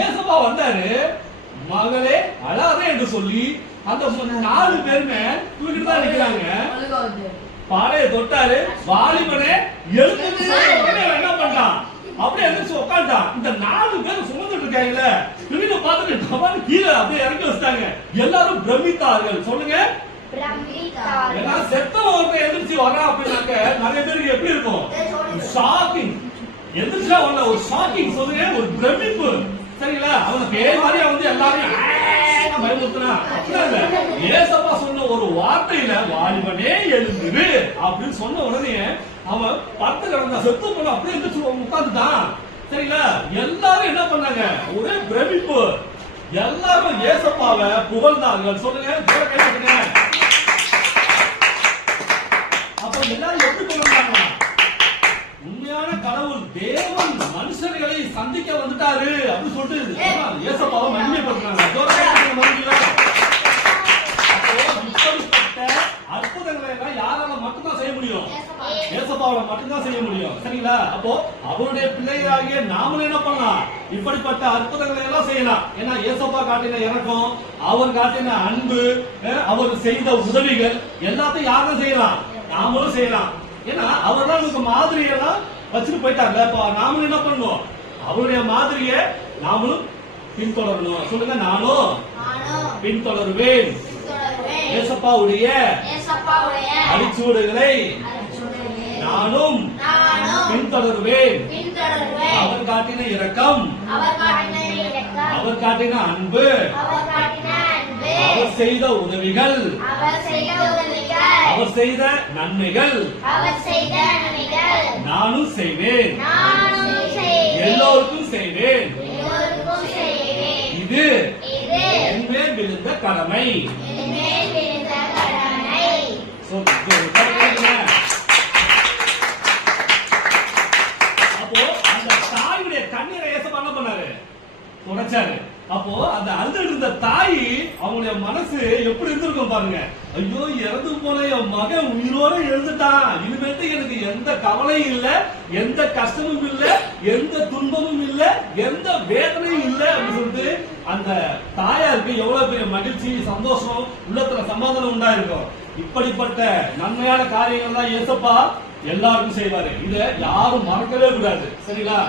ஏசப்பா வந்தாரு, மகளே அழாத என்று சொல்லி அந்த 4 பேருமே தூக்கிட்டு தான் நிக்கிறாங்க. பாடையை தொட்டாரு, வாலிபனே எழுந்து என்ன பண்ணான், அப்படியே எழுந்து உட்காந்துட்டான். இந்த 4 பேரும் சுமந்துட்டு இருக்காங்கல்ல, திரும்பி பார்த்துட்டு டபான்னு கீழே அப்படியே இறக்கி வச்சிட்டாங்க. எல்லாரும் பிரமித்தார்கள். சொல்லுங்க, ஏன்னா செத்தவன் ஒருத்தன் எந்திரிச்சு வரான் அப்படின்னாக்க நிறைய பேருக்கு எப்படி இருக்கும்? ஷாக்கிங். எந்திரிச்சா ஒரு ஷாக்கிங். சொல்லுங்க, ஒரு பிரமிப்பு. சரிங்களா? அவன் பேர் மாதிரி வந்து எல்லாரையும் பயமுறுத்தினா. ஏசப்பா சொன்ன ஒரு வார்த்தையில வாலிபனே எழுந்துரு அப்படின்னு சொன்ன உடனே அவன் பத்து கிடந்த செத்து போன அப்படியே எந்திரிச்சு உட்காந்துட்டான். சரிங்களா? எல்லாரும் என்ன பண்ணாங்க? ஒரே பிரமிப்பு. எல்லாரும் ஏசப்பாவை புகழ்ந்தார்கள். சொல்லுங்க, கேட்குங்க. அப்ப எல்லாரும் எப்படி புகழ்ந்தாங்க? உண்மையான கடவுள் தேவன் மனுஷர்களை சந்திக்க வந்துட்டாரு அப்படின்னு சொல்லிட்டு ஏசப்பாவை மகிமைப்படுத்துறாங்க. இப்படிப்பட்ட அற்புதங்களை எல்லாம் யாரால மட்டும்தான் செய்ய முடியும்? ஏசப்பாவால மட்டும்தான் செய்ய முடியும். சரிங்களா? அப்போ அவருடைய பிள்ளைகளாகிய நாமளும் என்ன பண்ணலாம்? இப்படிப்பட்ட அற்புதங்களை எல்லாம் செய்யலாம். ஏன்னா ஏசப்பா காட்டின இறக்கம், அவர் காட்டின அன்பு, அவர் செய்த உதவிகள் எல்லாத்தையும் யாரும் செய்யலாம், நாமளும் செய்யலாம். ஏன்னா அவர் தான் நமக்கு மாதிரியெல்லாம் வச்சுட்டு போயிட்டார்ல. இப்ப நாமளும் என்ன பண்ணுவோம்? அவருடைய மாதிரியை நாமளும் பின்தொடரணும். சொல்லுங்க, நானும் பின்தொடருவேன் ஏசப்பாவுடைய அடிச்சுவடுகளை நானும் பின்தொடருவேன். அவர் காட்டின இரக்கம், அவர் காட்டின அன்பு, அவர் செய்த உதவிகள், அவர் செய்த நன்மைகள் நானும் செய்வேன், எல்லோருக்கும் செய்வேன். இது என் மேல் விழுந்த கடமை. அப்போ அந்த தாயுடைய கண்ணீரை ஏசப்பா என்ன பண்ணாரு? துடைச்சாரு. அப்போ அந்த அழுது இருந்த தாய் அவங்களுடைய மனசு எப்படி இருந்திருக்கும் பாருங்க. ஐயோ, இறந்து போன என் மகன் உயிரோட எழுந்துட்டான், இனிமேட்டு எனக்கு எந்த கவலையும் இல்ல, எந்த கஷ்டமும் இல்ல, எந்த துன்பமும் இல்ல, எந்த வேதனையும் இல்ல அப்படின்னு சொல்லிட்டு அந்த தாயாருக்கு எவ்வளவு பெரிய மகிழ்ச்சி, சந்தோஷம், உள்ளத்துல சமாதானம் உண்டாயிருக்கும். இப்படிப்பட்ட நன்மையான காரியங்கள் தான் ஏசப்பா எல்லாருக்கும் செய்வாரு. இத யாரும் மறக்கவே கூடாது. சரிங்களா?